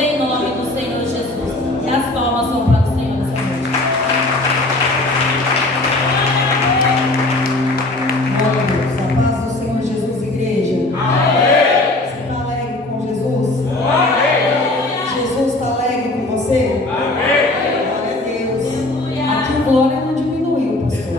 em nome do Senhor Jesus. E as palmas são para o Senhor. Glória a Deus. A paz do Senhor Jesus, igreja. Amém. Você está alegre com Jesus? Amém. Jesus está alegre com você? Amém. Glória a Deus. Aqui a glória não diminuiu, pastor.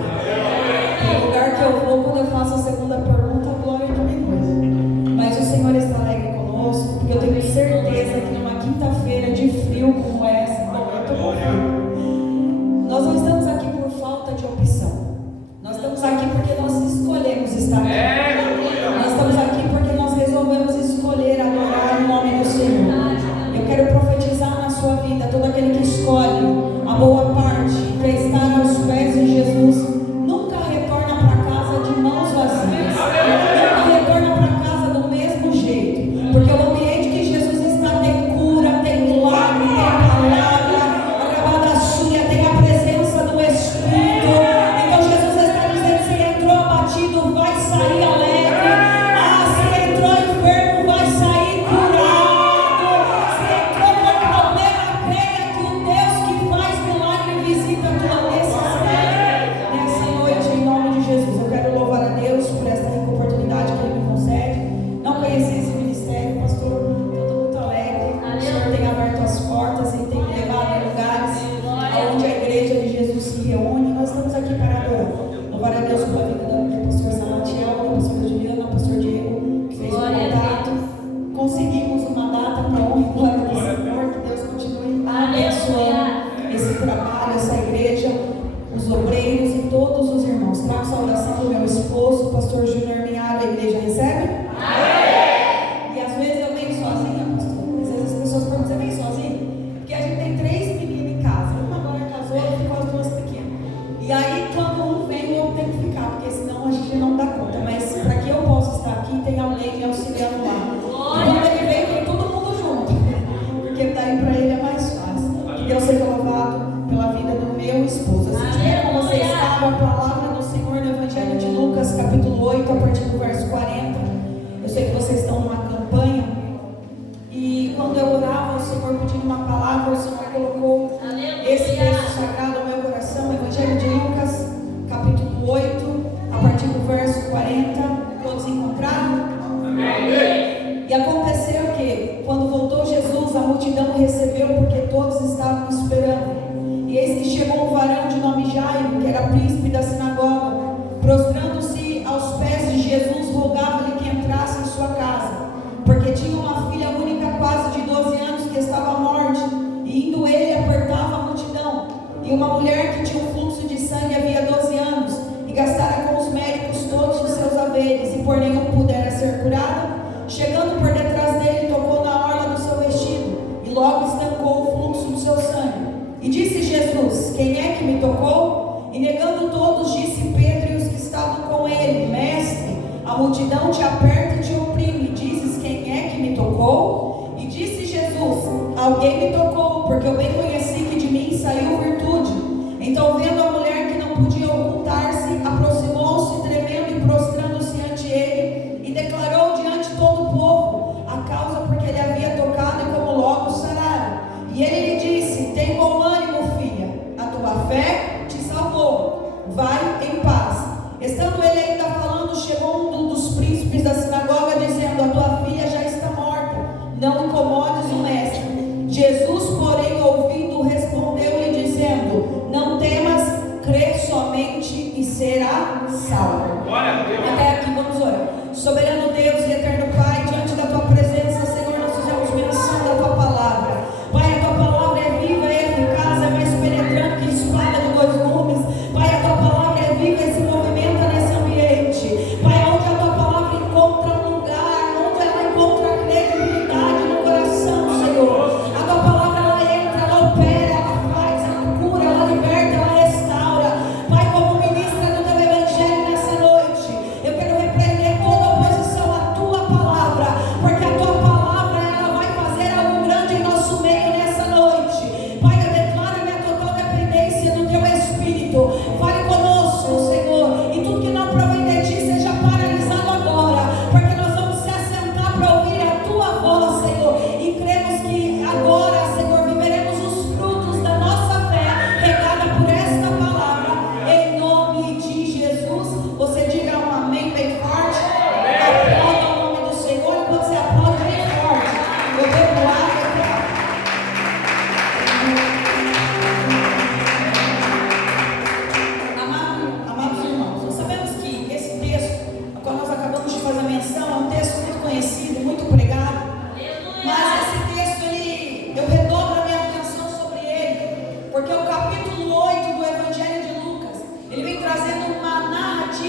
No lugar que eu vou, quando eu faço a segunda pergunta, a glória diminui. Mas o Senhor está alegre conosco, porque eu tenho certeza que numa quinta-feira de frio como essa, eu estou com frio. Nós não estamos aqui por falta de opção. Nós estamos aqui porque nós escolhemos estar aqui. Nós estamos aqui porque nós resolvemos escolher adorar o nome do Senhor. Eu quero profetizar na sua vida, todo aquele que escolhe a boa parte, que é estar aos pés de Jesus, nunca retorna para casa de mãos vazias. Nunca retorna para casa do mesmo jeito. Porque o ambiente que Jesus está tem cura, tem milagre, tem palavra, tem a presença do Espírito. Então Jesus está dizendo: se entrou abatido, vai sair alegre. Se entrou enfermo, vai sair curado. Se entrou com problema, creia que o Deus que faz milagre visita a tua necessidade. Nessa noite, em nome de Jesus, eu quero louvar a Deus por esta rica oportunidade que Ele me concede. Não conheci esse ministério, pastor, estou muito alegre. O Senhor tem aberto as portas e tem me levado a lugares onde a igreja de Jesus se reúne. Nós estamos aqui para adorar. Louvar a Deus pela vida do pastor Salatiel, da pastora Juliana, do pastor Diego, que fez o contato. Conseguimos uma data para honra e glória do Senhor. Que Deus continue abençoando esse trabalho, essa igreja, os obreiros e todos os irmãos. Trago saudação do meu esposo, o pastor Júnior Minharo. A igreja recebe? E às vezes eu venho sozinha, pastor. Às vezes as pessoas perguntam: você vem sozinha? Porque a gente tem 3 meninas em casa. Uma agora casou, eu fico com as 2 pequenas. E aí, quando um vem, eu tenho que ficar, porque senão a gente não dá conta. Mas para que eu possa estar aqui, tem alguém me auxiliando lá. E quando ele vem todo mundo junto. Porque daí para ele é mais fácil. Que Deus seja louvado pela vida do meu esposo. Se tiver com você, estava a palavra do Senhor no Evangelho de Lucas, capítulo 8, a partir do verso 40. Eu sei que vocês estão numa campanha. E quando eu orava, o Senhor pedindo uma palavra, o Senhor colocou esse texto sagrado ao meu coração, Evangelho de Lucas, capítulo 8, a partir do verso 40. Todos encontraram? Amém. E aconteceu que, quando voltou Jesus, a multidão o recebeu, porque todos estavam esperando. E eis que chegou um varão de nome Jairo, que era príncipe da sinagoga. Prostrando-se aos pés de Jesus, rogava-lhe que entrasse em sua casa, porque tinha uma filha única, quase de 12 anos, que estava à morte. E indo ele, apertava a multidão. E uma mulher que tinha um fluxo de sangue havia 12 anos, e gastara com os médicos todos os seus haveres, e por nenhum pudera ser curada, chegando por detrás dele, tocou na orla do seu vestido, e logo estancou o fluxo do seu sangue. E disse Jesus: quem é que me tocou? E negando todos, disse Pedro e os que estavam com ele: Mestre, a multidão te aperta e te oprime, dizes: quem é que me tocou? E disse Jesus: alguém me tocou, porque eu bem conheci que de mim saiu virtude. Então, vendo a mulher que não podia ocultar-se, aproximou-se tremendo e prostrando-se ante ele, e declarou diante de todo o povo a causa porque ele havia tocado e como logo sarara. E ele lhe disse: tem bom ânimo, filha, a tua fé te salvou, vai em paz. Estando ele ainda falando, chegou um dos príncipes da sinagoga, dizendo: a tua filha já está morta, não incomodes o mestre. Jesus,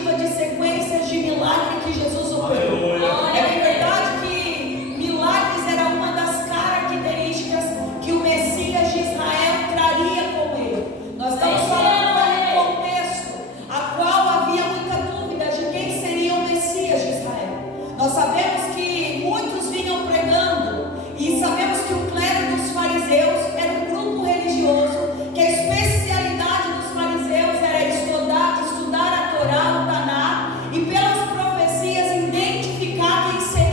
narrativa de sequências de milagre que Jesus operou. É bem verdade que milagres era uma das características que o Messias de Israel traria com ele. Nós estamos falando do contexto, a qual havia muita dúvida de quem seria o Messias de Israel. Nós sabemos que muitos vinham pregando, e sabemos que o clero dos fariseus era um grupo religioso, que a especialidade dos fariseus era estudar a Torá, o Taná, e pelas profecias identificar quem seria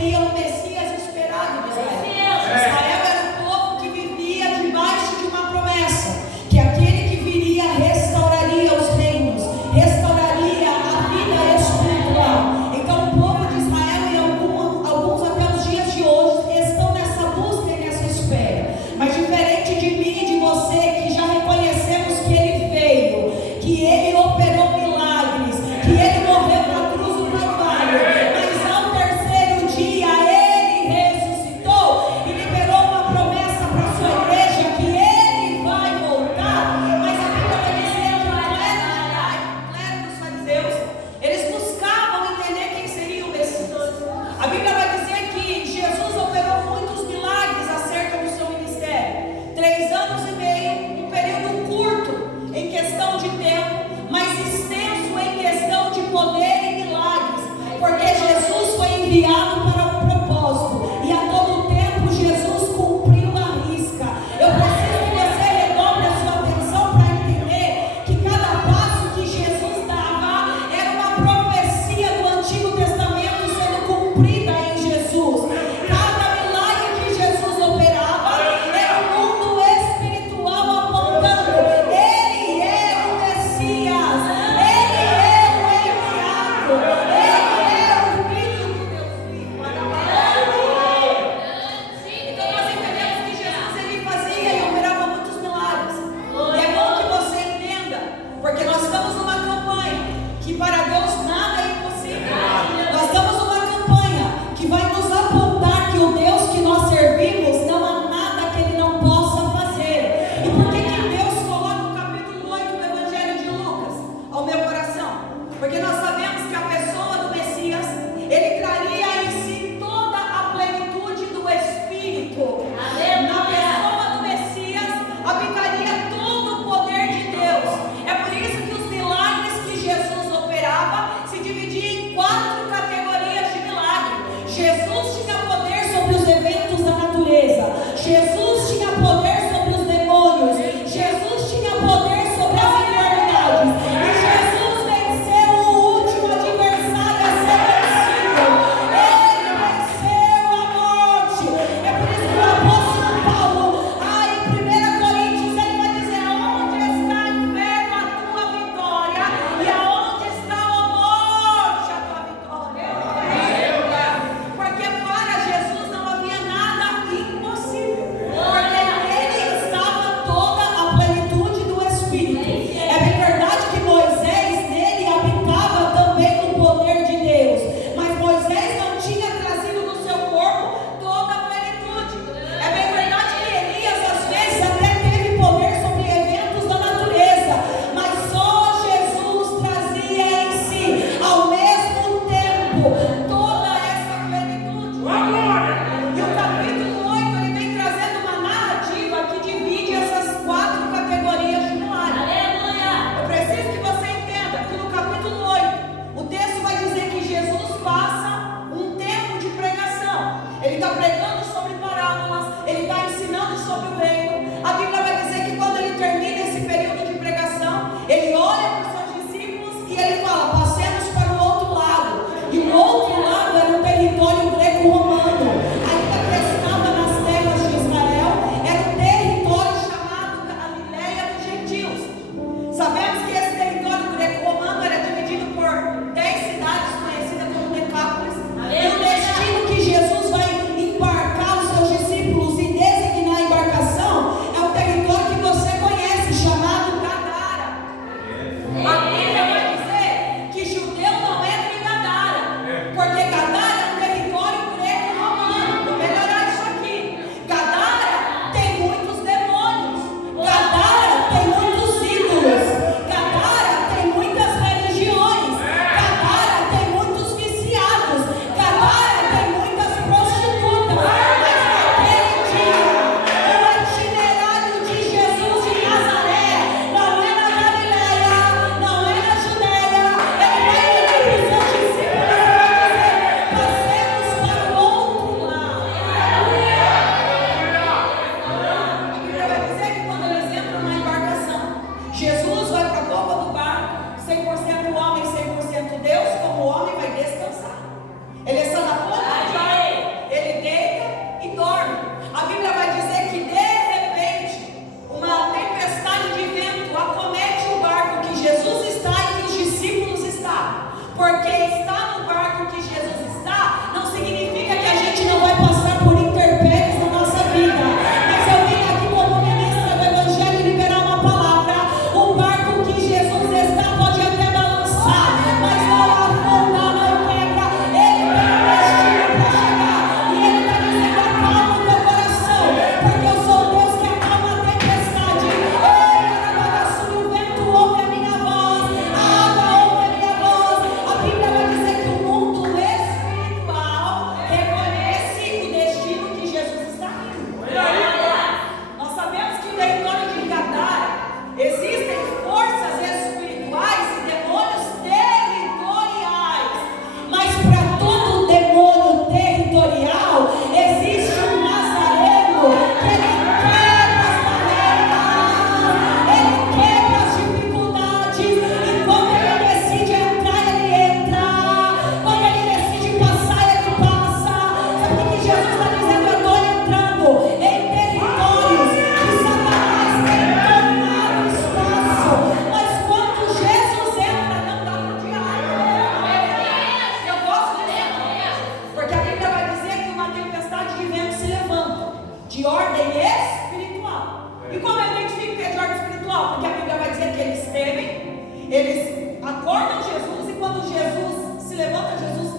ordem espiritual. E como eu identifico que é de ordem espiritual? Porque a Bíblia vai dizer que eles temem, eles acordam Jesus, e quando Jesus se levanta,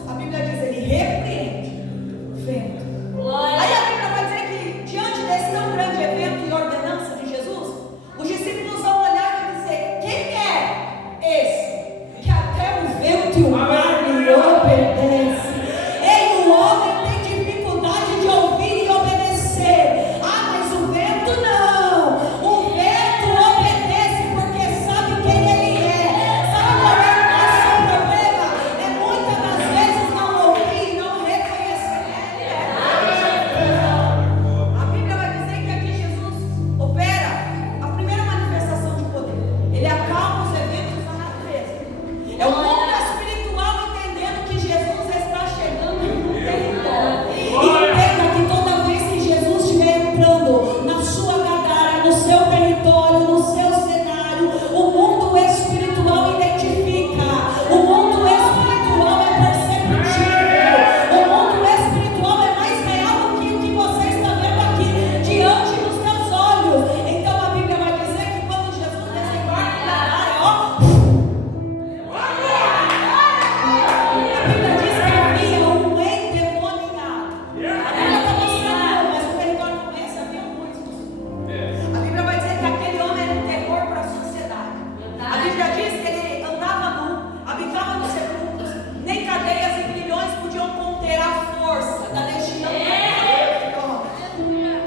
a Bíblia diz, ele repreende o vento. Aí a Bíblia vai dizer que diante desse tão grande evento e ordenança de Jesus, os discípulos vão olhar e dizer, quem é esse que até o vento e o mar lhe obedecem? Ei, o homem tem dificuldade de ouvir e obedecer. Ah, mas o vento não. O vento obedece porque sabe quem ele é. Sabe qual é o nosso problema? É muitas das vezes não ouvir e não reconhecer quem ele é. A Bíblia vai dizer que aqui Jesus opera a primeira manifestação de poder. Ele acalma os eventos da natureza. É o mundo espiritual entendendo que Jesus está chegando no território. Entenda que toda vez que Jesus estiver entrando na sua gadara, no seu território, no seu cenário, o mundo espiritual identifica. O mundo espiritual é perceptível. O mundo espiritual é mais real do que o que você está vendo aqui diante dos seus olhos. Então a Bíblia vai dizer que quando Jesus desembarca em Gadara, ó. A Bíblia diz que havia um endemoniado. A Bíblia está mostrando, mas o território não é esse, havia muitos. A Bíblia vai dizer que aquele homem era um terror para a sociedade. A Bíblia diz que ele andava nu, habitava nos sepulcros, nem cadeias e grilhões podiam conter a força da legião.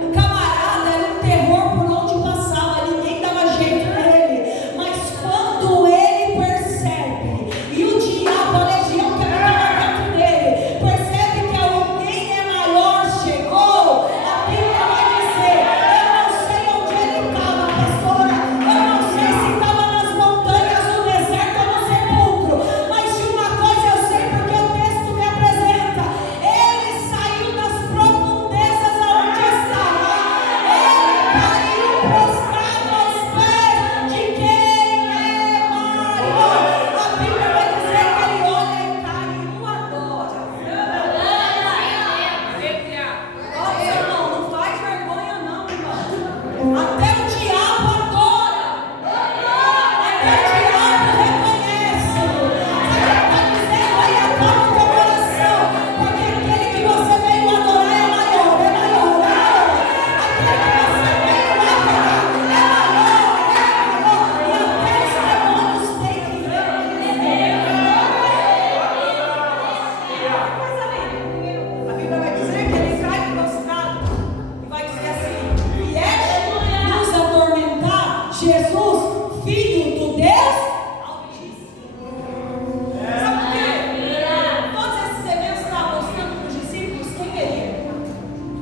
O camarada era um terror por onde passava, ninguém dava jeito nele. Mas quando ele percebe, e o diabo, a legião que habitava dentro dele, percebe que alguém é maior, chegou, a Bíblia vai dizer, eu não sei onde ele estava, pastora, eu não sei se estava nas montanhas, no deserto ou no sepulcro, mas de uma coisa eu sei porque o texto me apresenta, ele saiu das profundezas aonde estava, ele caiu prostrado aos pés de quem é maior. A Bíblia vai dizer que ele olha e cai e o adora. Olha, irmão, não faz vergonha não, irmão. Até o diabo adora. Até o diabo reconhece. Você está dizendo aí, acalma o teu coração, porque aquele que você veio adorar é maior, é maior, é maior. Aquele que você veio adorar é maior, é maior. E até os demônios têm que reconhecer. Coisa linda. A Bíblia vai dizer que ele cai prostrado e vai dizer assim: vieste nos atormentar, Jesus, filho do Deus Altíssimo. Sabe por quê? Todos esses eventos estavam mostrando para os discípulos quem ele é.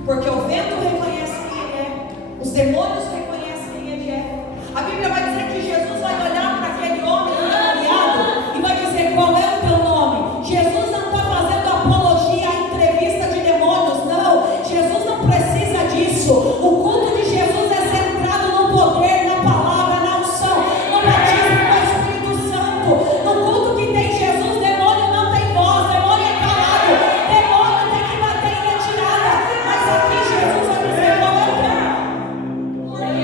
Porque o vento reconhece quem ele é, os demônios reconhecem quem ele é. A Bíblia vai dizer que Jesus vai olhar para aquele homem endemoniado e vai dizer: qual é o teu nome? Jesus não está fazendo apologia à entrevista de demônios, não. Jesus não precisa disso. O culto de Jesus é centrado no poder, na palavra, na unção, no batismo do Espírito Santo. No culto que tem Jesus, demônio não tem voz, demônio é calado, demônio tem que bater em retirada. Mas aqui Jesus vai dizer: qual é o teu nome?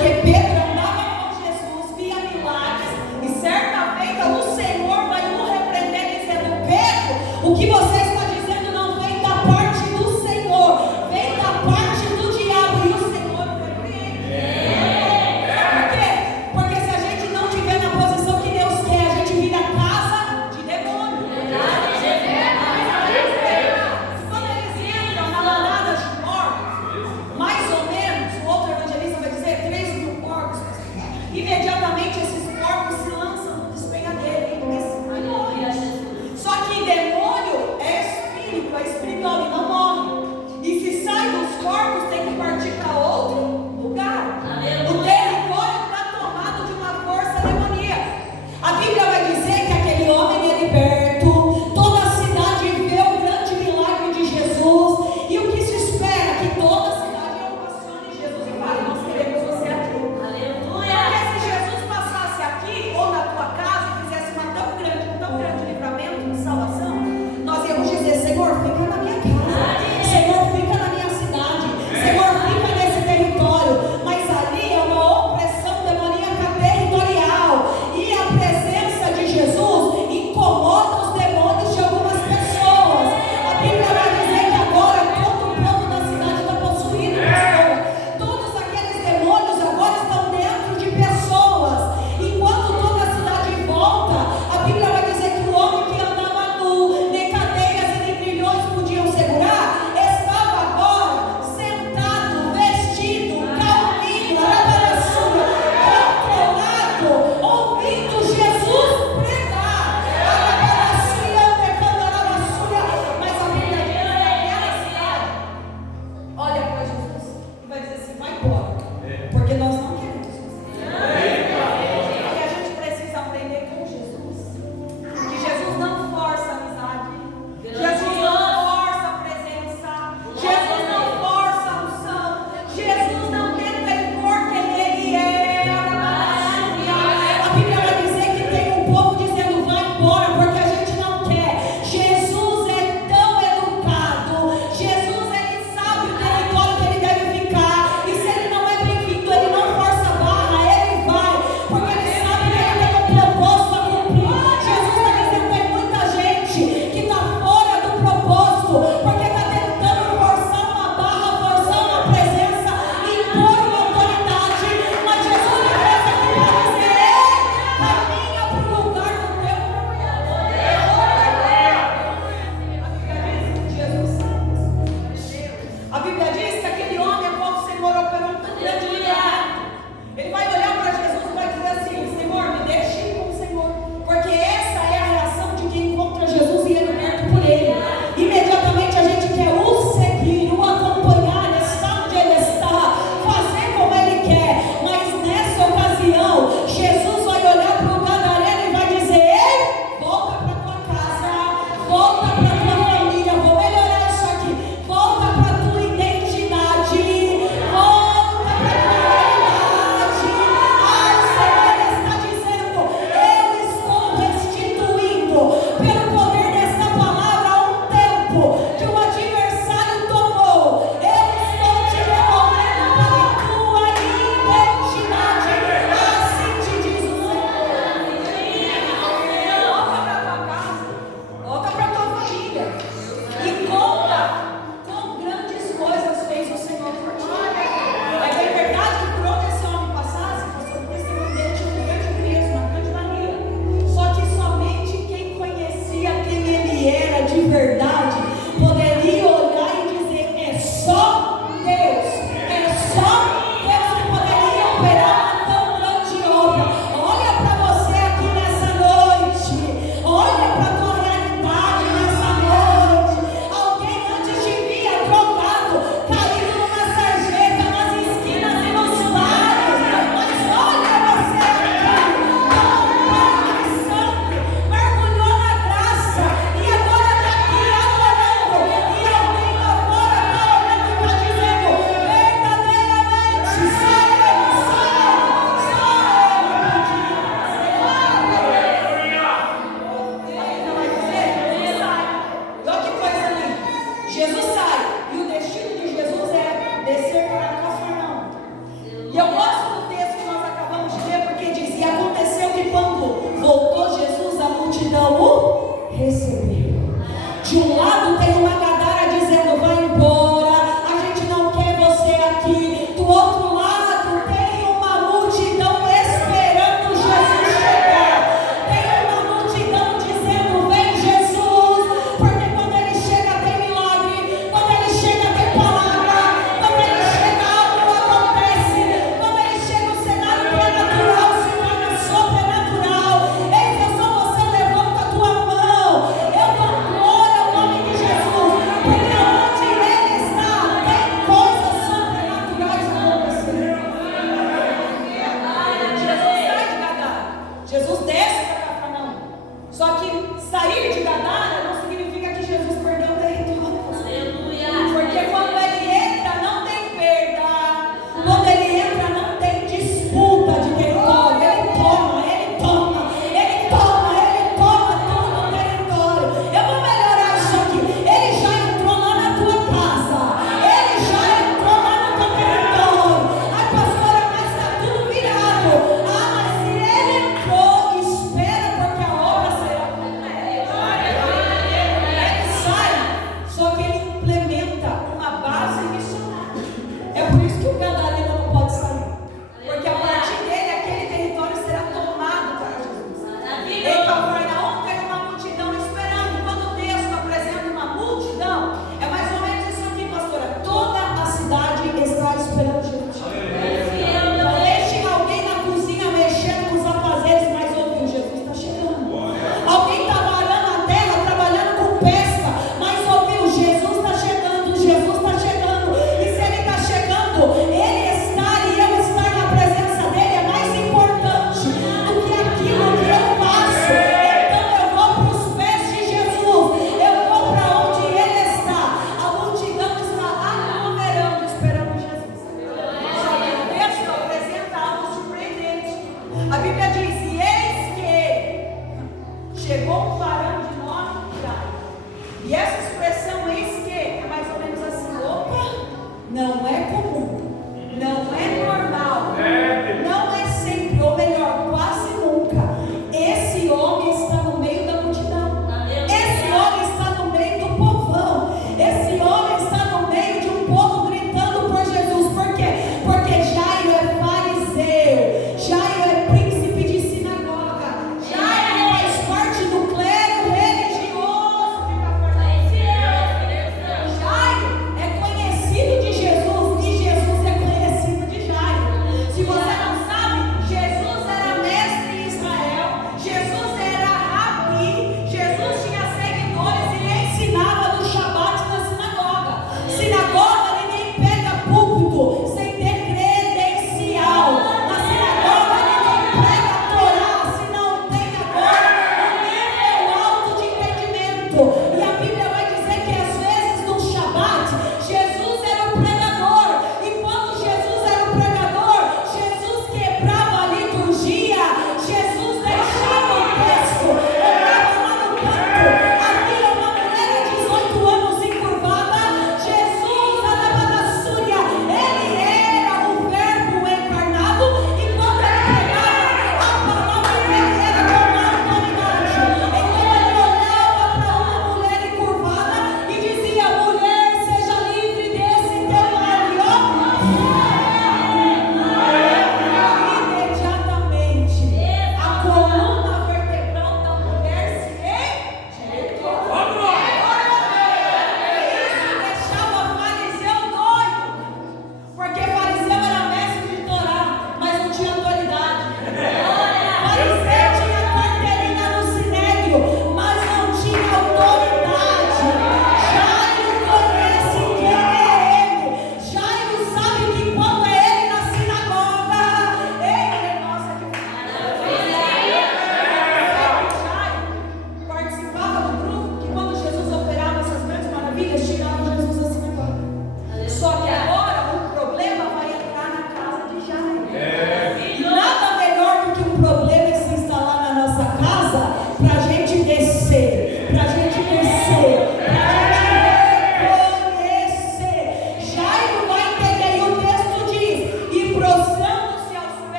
Porque Pedro andava com Jesus, via milagres, e certa feita o Senhor vai o repreender dizendo: Pedro, o que você está dizendo não vem da parte do Senhor, vem da parte do diabo, e o Senhor o repreende. Por quê? Porque se a gente não estiver na posição que Deus quer, a gente vira casa de demônio. Quando eles entram na manada de mortos, mais ou menos, o outro evangelista vai dizer 3.000 mortos.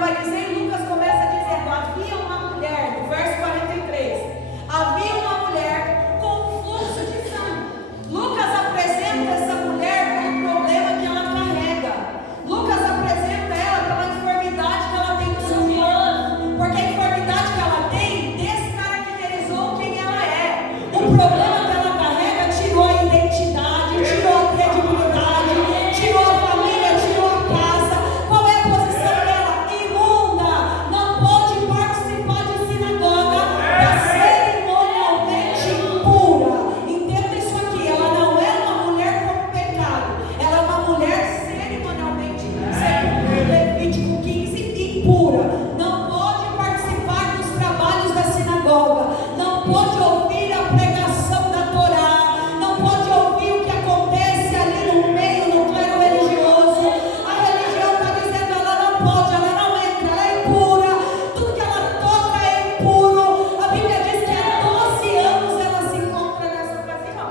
vai dizer, e Lucas começa dizendo: havia uma mulher, no verso 43, havia uma mulher com fluxo de sangue. Lucas apresenta essa mulher com o problema que ela carrega. Lucas apresenta ela pela enfermidade que ela tem no seu corpo, porque a enfermidade que ela tem descaracterizou quem ela é. O problema que ela carrega tirou a identidade, tirou a credibilidade, tirou a família, tirou a casa. Qual é a posição dela? Imunda, não pode participar de sinagoga, é cerimonialmente impura. Entenda isso aqui, ela não é uma mulher com pecado, ela é uma mulher cerimonialmente, segundo Levítico 15, impura. Não pode participar dos trabalhos da sinagoga, não pode ouvir a pregação da Torá, não pode ouvir o que acontece ali no meio, no clero religioso. A religião está dizendo: ela não pode, ela não entra, ela é impura, tudo que ela toca é impuro. A Bíblia diz que há 12 anos ela se encontra nessa ocasião.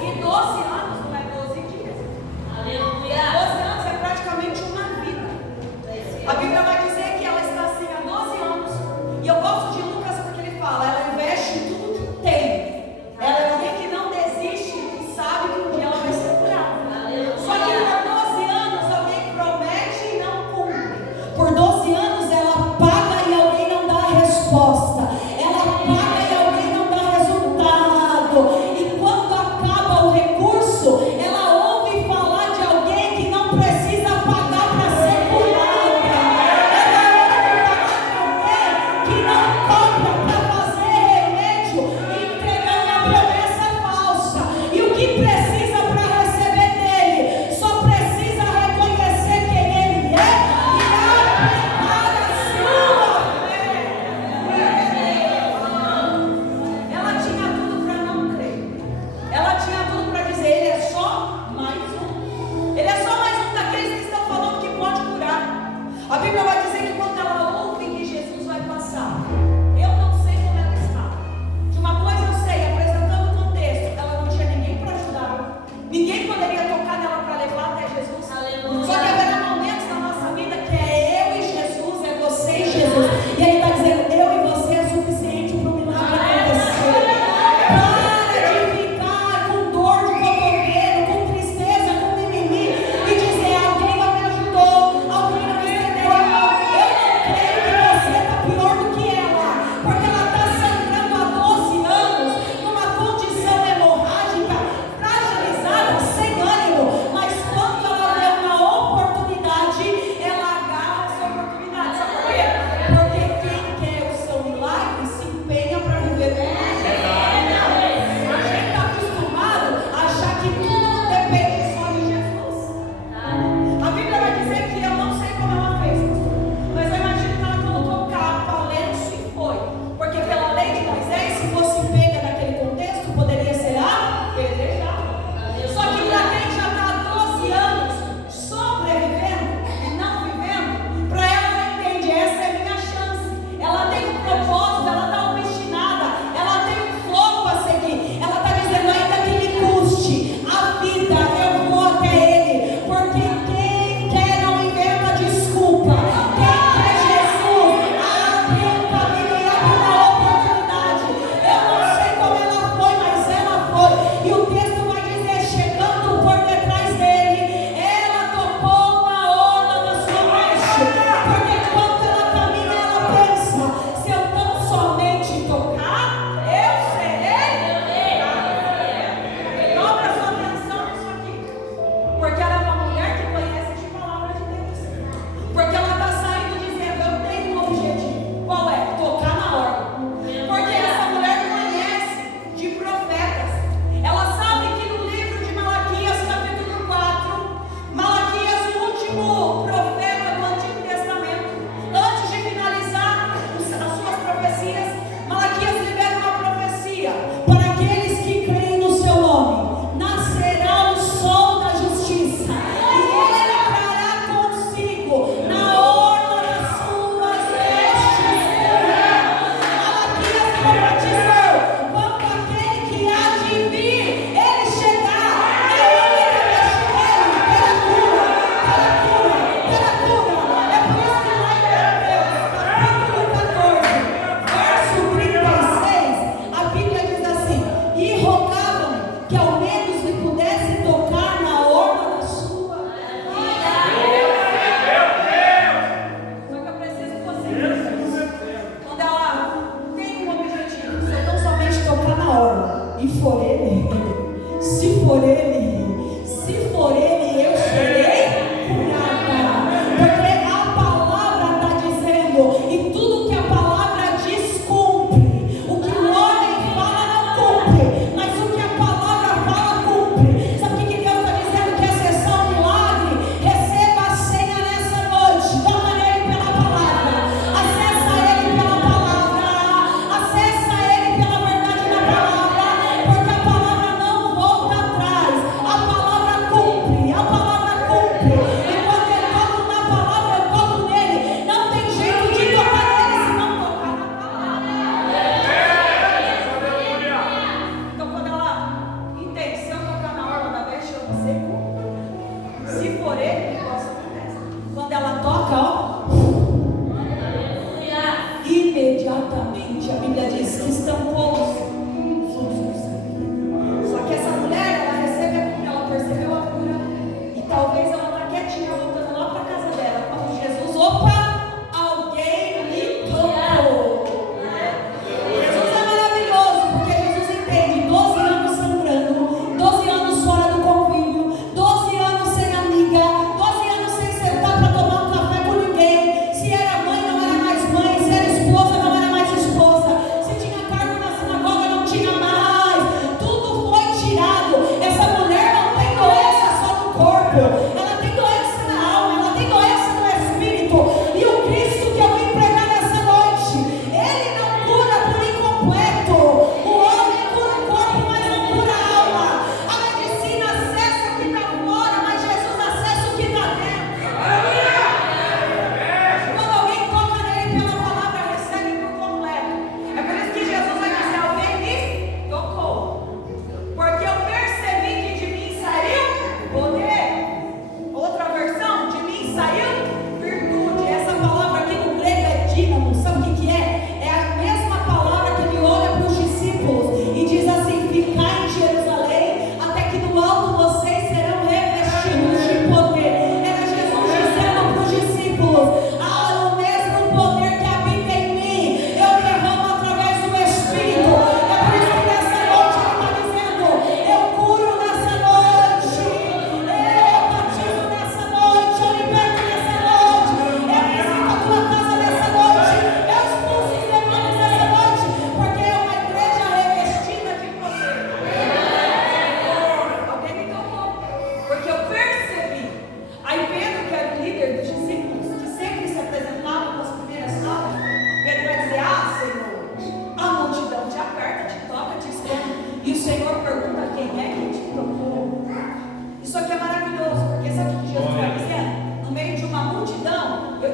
E 12 anos não é 12 dias. 12 anos é praticamente uma vida. A Bíblia vai dizer que ela está assim há 12 anos. E eu gosto de Lucas porque ele fala: ela investe em tudo que tem. Ela é alguém que não desiste e sabe que um dia ela vai ser curada. Só que por 12 anos alguém promete e não cumpre. Por 12 anos ela paga e alguém não dá a resposta. Ela paga e alguém não dá resultado. E quando acaba o recurso, ela ouve falar de alguém que não precisa pagar para ser curada.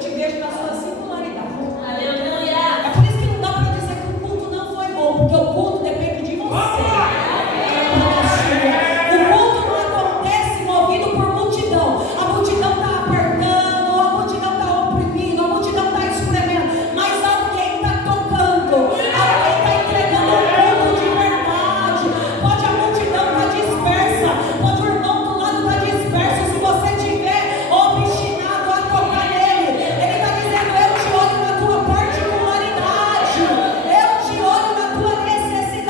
te vejo na sua singularidade. Aleluia. É por isso que não dá para dizer que o culto não foi bom, porque o culto depende de você. O culto não acontece movido por multidão. A multidão está apertando, a multidão está oprimindo, a multidão está espremendo, mas alguém está tocando, alguém está entregando um culto de verdade. Pode a multidão estar dispersa, pode o irmão do lado estar disperso. Se você tiver obstinado a tocar nele, ele está dizendo: eu te olho na tua particularidade, eu te olho na tua necessidade.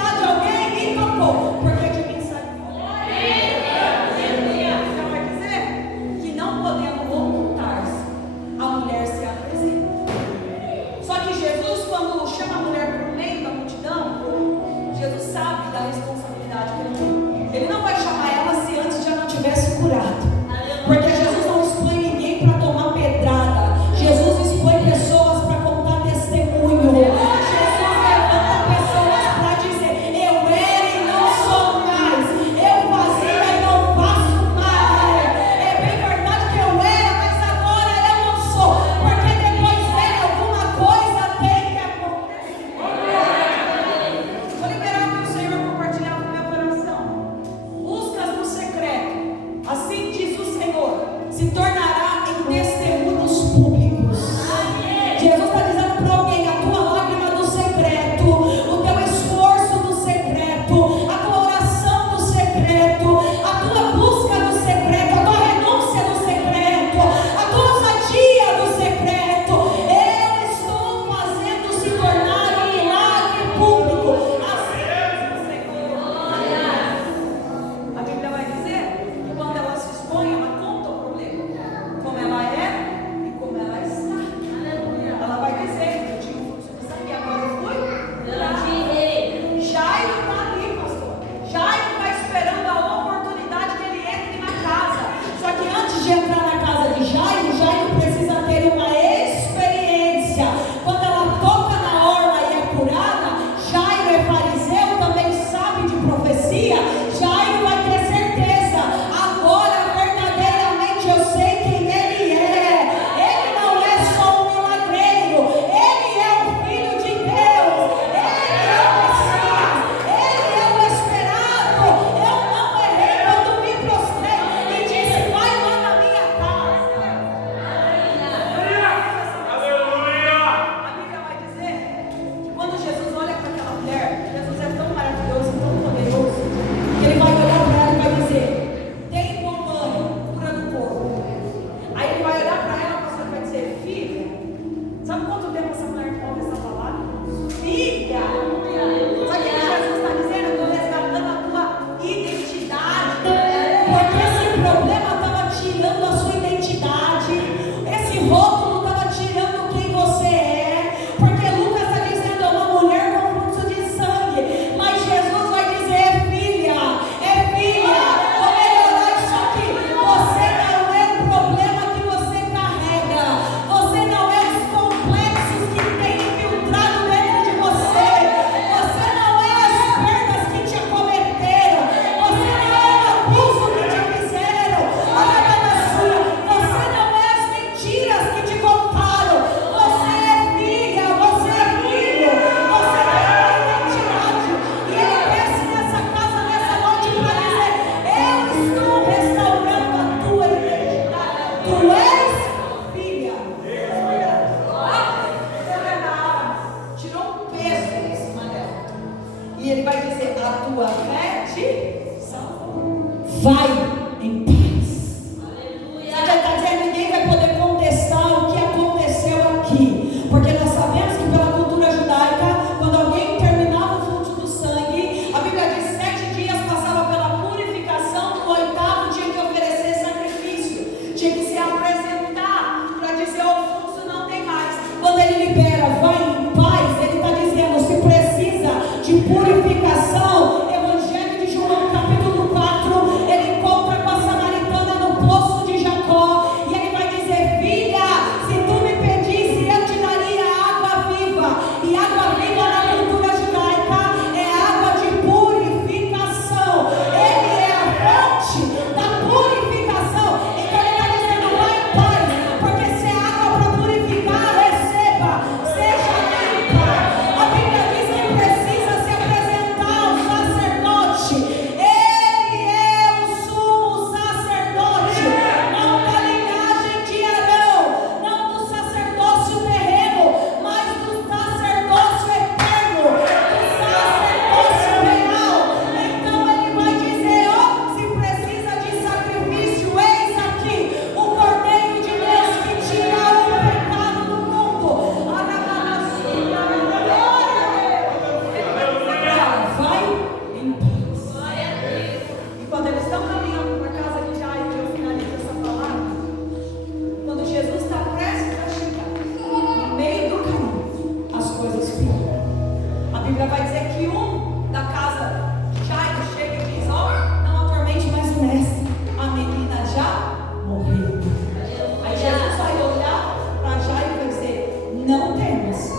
não temas,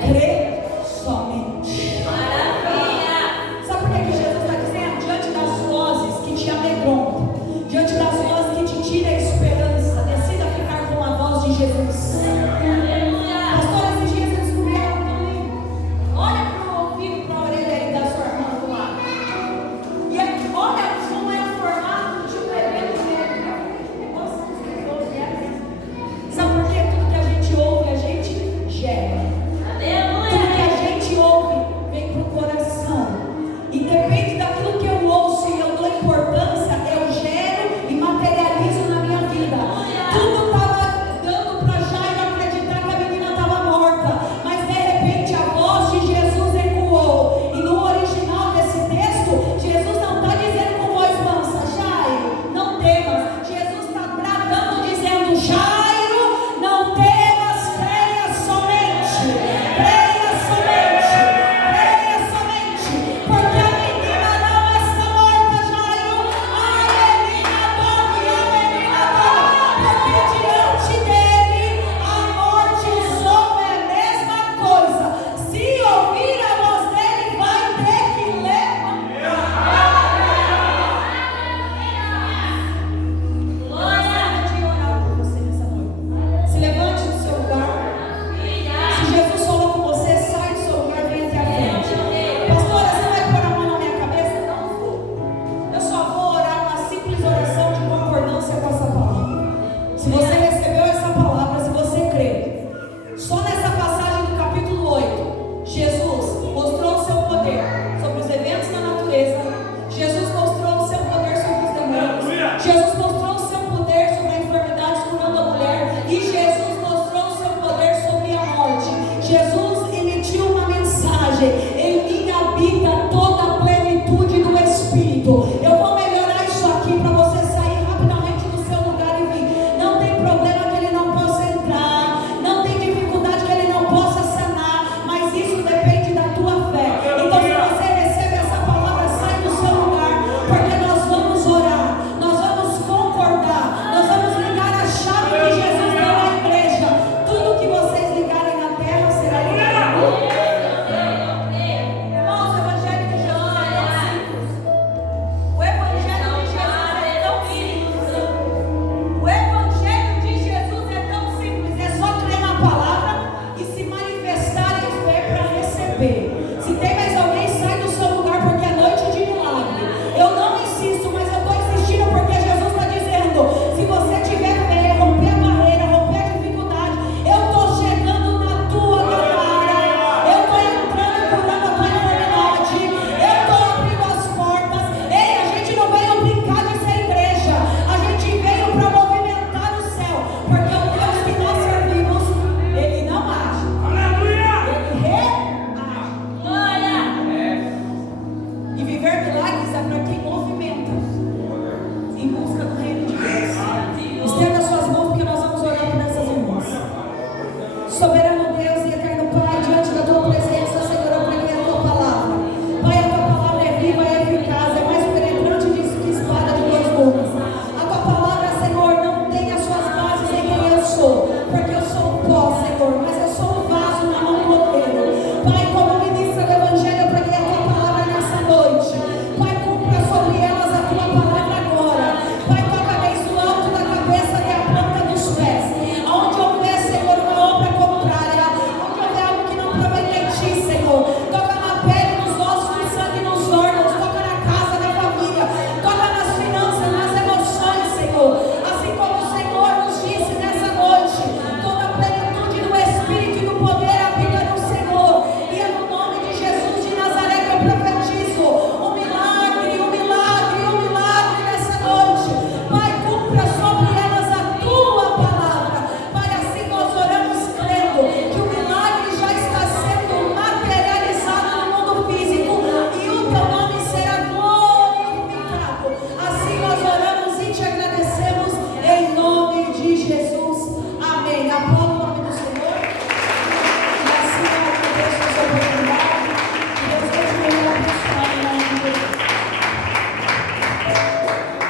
crê somente. Sabe por que Jesus está dizendo? Diante das vozes que te amedrontam, diante das vozes que te tiram a esperança, decida ficar com a voz de Jesus. Pastor, esses dias eles não vieram para mim. Olha para o ouvido, para a orelha aí da sua irmã do lado. E aí, olha como é o formato de um evento dele. Sabe por quê? Tudo que a gente ouve, a gente gera. Tudo que a gente ouve vem para o coração. E depende daquilo que eu ouço e eu dou importância, eu gero e materializo na minha vida. Tudo estava dando para Jairo acreditar que a menina estava morta, mas de repente a voz de Jesus ecoou. E no original desse texto, Jesus não está dizendo com voz mansa: Jairo, não temas. Jesus está bradando, dizendo: Jairo, não temas, creia somente. Creia somente. Creia somente. Porque a menina não está morta, Jairo. A menina dorme, a menina dorme. Porque diante dele a morte e o sono é a mesma coisa. Se ouvir a voz dele, vai ter que levantar. Gostaria de orar por você nessa noite. Se levante do seu lugar. Se Jesus falou com você, sai do seu lugar, vem até a frente. Pastora, você vai pôr a mão na minha cabeça? Não vou. Eu só vou orar uma simples oração de concordância com essa palavra. Se você recebeu essa palavra, se você crê, só nessa passagem do capítulo 8, Jesus mostrou o seu poder sobre os eventos da natureza. Jesus mostrou o seu poder sobre os demônios. Jesus mostrou o seu poder sobre a enfermidade, curando a mulher. E Jesus mostrou o seu poder sobre a morte. Jesus emitiu uma mensagem